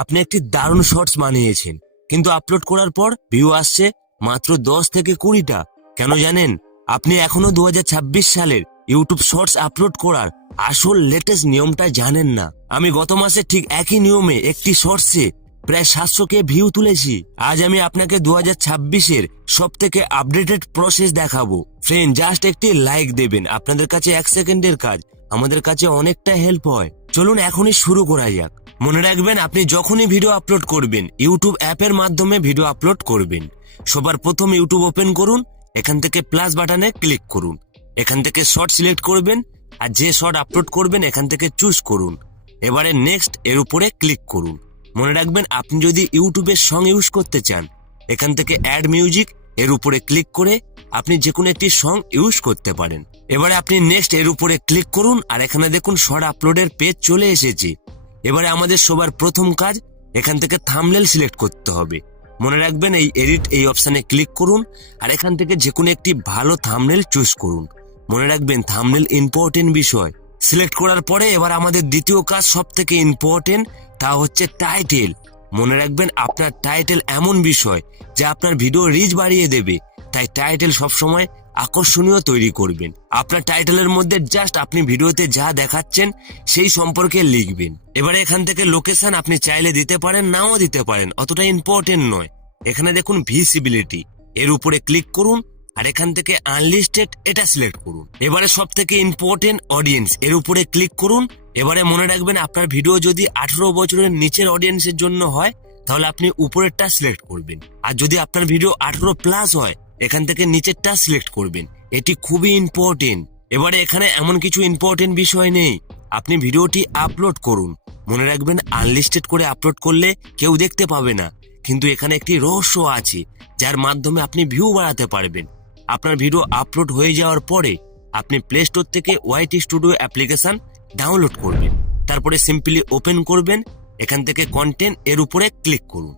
আপনি একটি দারুণ শর্টস বানিয়েছেন, কিন্তু আপলোড করার পর ভিউ আসছে মাত্র 10 থেকে 20টা। কেন জানেন? আপনি এখনো 2026 সালের ইউটিউব শর্টস আপলোড করার আসল লেটেস্ট নিয়মটা জানেন না। আমি গত মাসে ঠিক একই নিয়মে একটি শর্টসে প্রায় 700K ভিউ তুলেছি। আজ আমি আপনাকে 2026-এর সব থেকে আপডেটেড প্রসেস দেখাবো। ফ্রেন্ড, জাস্ট একটি লাইক দেবেন, আপনাদের কাছে 1 সেকেন্ডের কাজ, আমাদের কাছে অনেকটা হেল্প হয়। চলুন এখনই শুরু করা যাক। মনে রাখবেন, আপনি যখনই ভিডিও আপলোড করবেন ইউটিউব অ্যাপের মাধ্যমে ভিডিও আপলোড করবেন। সবার প্রথম ইউটিউব ওপেন করুন, এখান থেকে প্লাস বাটনে ক্লিক করুন, এখান থেকে শর্ট সিলেক্ট করবেন আর যে শর্ট আপলোড করবেন এখান থেকে চুজ করুন। এবারে নেক্সট এর উপরে ক্লিক করুন। মনে রাখবেন, আপনি যদি ইউটিউবের সং ইউজ করতে চান এখান থেকে অ্যাড মিউজিক এর উপরে ক্লিক করে আপনি যে কোনো একটি সং ইউজ করতে পারেন। এবারে আপনি নেক্সট এর উপরে ক্লিক করুন আর এখানে দেখুন শর্ট আপলোডের পেজ চলে এসেছে। এবারে আমাদের সবার প্রথম কাজ এখান থেকে থাম্বনেল সিলেক্ট করতে হবে। মনে রাখবেন, এই এডিট এই অপশানে ক্লিক করুন আর এখান থেকে যে কোনো একটি ভালো থাম্বনেল চুজ করুন। মনে রাখবেন, থাম্বনেল ইম্পর্টেন্ট বিষয়। সিলেক্ট করার পরে এবার আমাদের দ্বিতীয় কাজ সব থেকে ইম্পর্টেন্ট, তা হচ্ছে টাইটেল। মনে রাখবেন, আপনার টাইটেল এমন বিষয় যা আপনার ভিডিও রিচ বাড়িয়ে দেবে, তাই টাইটেল সবসময় আকর্ষণীয় তৈরি করবেন। আপনার টাইটেলের মধ্যে জাস্ট আপনি ভিডিওতে যা দেখাচ্ছেন সেই সম্পর্কে লিখবেন। এবারে এখান থেকে লোকেশন আপনি চাইলে দিতে পারেন, নাও দিতে পারেন, অতটা ইম্পর্টেন্ট নয়। এখানে দেখুন ভিজিবিলিটি, এর উপরে ক্লিক করুন আর এখান থেকে আনলিস্টেড এটা সিলেক্ট করুন। এবারে সব থেকে ইম্পর্টেন্ট অডিয়েন্স, এর উপরে ক্লিক করুন। এবারে মনে রাখবেন, আপনার ভিডিও যদি 18 বছরের নিচের অডিয়েন্সের জন্য হয় তাহলে আপনি উপরেরটা সিলেক্ট করবেন, আর যদি আপনার ভিডিও 18+ হয় এখান থেকে নিচেরটা সিলেক্ট করবেন। এটি খুবই ইম্পর্টেন্ট। এবারে এখানে এমন কিছু ইম্পর্টেন্ট বিষয় নেই, আপনি ভিডিওটি আপলোড করুন। মনে রাখবেন, আনলিস্টেড করে আপলোড করলে কেউ দেখতে পাবে না, কিন্তু এখানে একটি রহস্য আছে যার মাধ্যমে আপনি ভিউ বাড়াতে পারবেন। আপনার ভিডিও আপলোড হয়ে যাওয়ার পরে আপনি প্লে স্টোর থেকে ওয়াইটি স্টুডিও অ্যাপ্লিকেশন ডাউনলোড করবেন, তারপরে সিম্পলি ওপেন করবেন, এখান থেকে কন্টেন্ট এর উপরে ক্লিক করুন।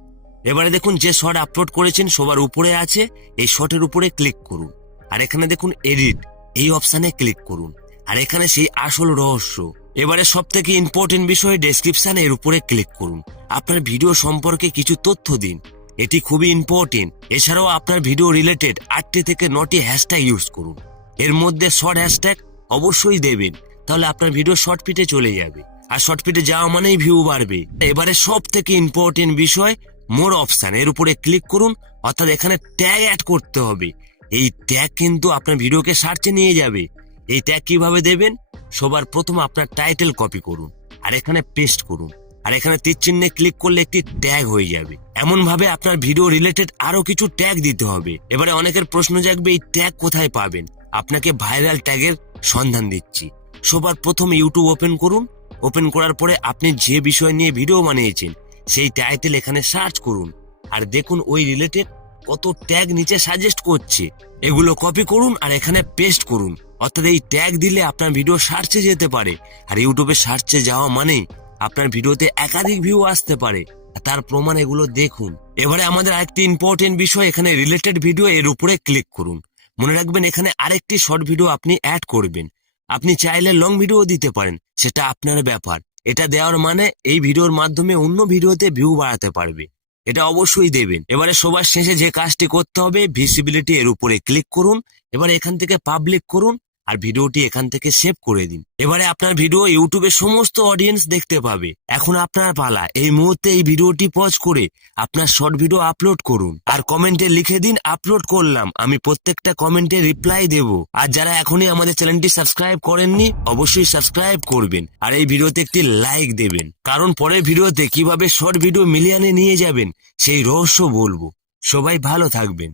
এবারে দেখুন যে শর্ট আপলোড করেছেন সবার উপরে আছে, এই শর্টের উপরে ক্লিক করুন আর এখানে দেখুন এডিট এই অপশানে ক্লিক করুন আর এখানে সেই আসল রহস্য। এবারে সব থেকে ইম্পর্টেন্ট বিষয় ডেসক্রিপশন, এর উপরে ক্লিক করুন। আপনার ভিডিও সম্পর্কে কিছু তথ্য দিন, এটি খুবই ইম্পর্টেন্ট। এছাড়াও আপনার ভিডিও রিলেটেড 8টি থেকে 9টি হ্যাশট্যাগ ইউজ করুন। এর মধ্যে শর্ট হ্যাশট্যাগ অবশ্যই দেবেন, তাহলে আপনার ভিডিও শর্ট ফিটে চলে যাবে, আর শর্ট ফিটে যাওয়া মানেই ভিউ বাড়বে। এবারে সব থেকে ইম্পর্টেন্ট বিষয় মোর অপশন, এর উপরে ক্লিক করুন, অর্থাৎ এখানে ট্যাগ অ্যাড করতে হবে। এই ট্যাগ কিন্তু আপনার ভিডিওকে সার্চে নিয়ে যাবে। এই ট্যাগ কিভাবে দেবেন? সবার প্রথম আপনার টাইটেল কপি করুন আর এখানে পেস্ট করুন, আর এখানে তীর চিহ্নে ক্লিক করলে একটি ট্যাগ হয়ে যাবে। এমন ভাবে আপনার ভিডিও রিলেটেড আরো কিছু ট্যাগ দিতে হবে। এবারে অনেকের প্রশ্ন জাগবে, এই ট্যাগ কোথায় পাবেন? আপনাকে ভাইরাল ট্যাগের সন্ধান দিচ্ছি। সবার প্রথম ইউটিউব ওপেন করুন, ওপেন করার পরে আপনি যে বিষয় নিয়ে ভিডিও বানিয়েছেন সেই টাইটেল এখানে সার্চ করুন আর দেখুন ওই রিলেটেড কত ট্যাগ নিচে সাজেস্ট করছে। এগুলো কপি করুন আর এখানে পেস্ট করুন, অর্থাৎ এই ট্যাগ দিলে আপনার ভিডিও সার্চে যেতে পারে, আর ইউটিউবে সার্চে যাওয়া মানেই আপনার ভিডিওতে একাধিক ভিউ আসতে পারে। তার প্রমাণ এগুলো দেখুন। এবারে আমাদের আরেকটি ইম্পর্টেন্ট বিষয়, এখানে রিলেটেড ভিডিও এর উপরে ক্লিক করুন। মনে রাখবেন, এখানে আরেকটি শর্ট ভিডিও আপনি অ্যাড করবেন। আপনি চাইলে লং ভিডিও দিতে পারেন, সেটা আপনার ব্যাপার। এটা দেওয়ার মানে এই ভিডিওর মাধ্যমে অন্য ভিডিওতে ভিউ বাড়াতে পারবে, এটা অবশ্যই দেবেন। এবারে সবার শেষে যে কাজটি করতে হবে, ভিজিবিলিটি এর উপরে ক্লিক করুন, এবার এখান থেকে পাবলিক করুন আর ভিডিওটি এখান থেকে সেভ করে দিন। এবারে আপনার ভিডিও ইউটিউবে সমস্ত অডিয়েন্স দেখতে পাবে। এখন আপনার পালা, এই মুহূর্তে এই ভিডিওটি পজ করে আপনার শর্ট ভিডিও আপলোড করুন আর কমেন্টে লিখে দিন আপলোড করলাম। আমি প্রত্যেকটা কমেন্টে রিপ্লাই দেব। আর যারা এখনই আমাদের চ্যানেলটি সাবস্ক্রাইব করেননি অবশ্যই সাবস্ক্রাইব করবেন আর এই ভিডিওতে একটি লাইক দেবেন, কারণ পরের ভিডিওতে কিভাবে শর্ট ভিডিও মিলিয়নে নিয়ে যাবেন সেই রহস্য বলবো। সবাই ভালো থাকবেন।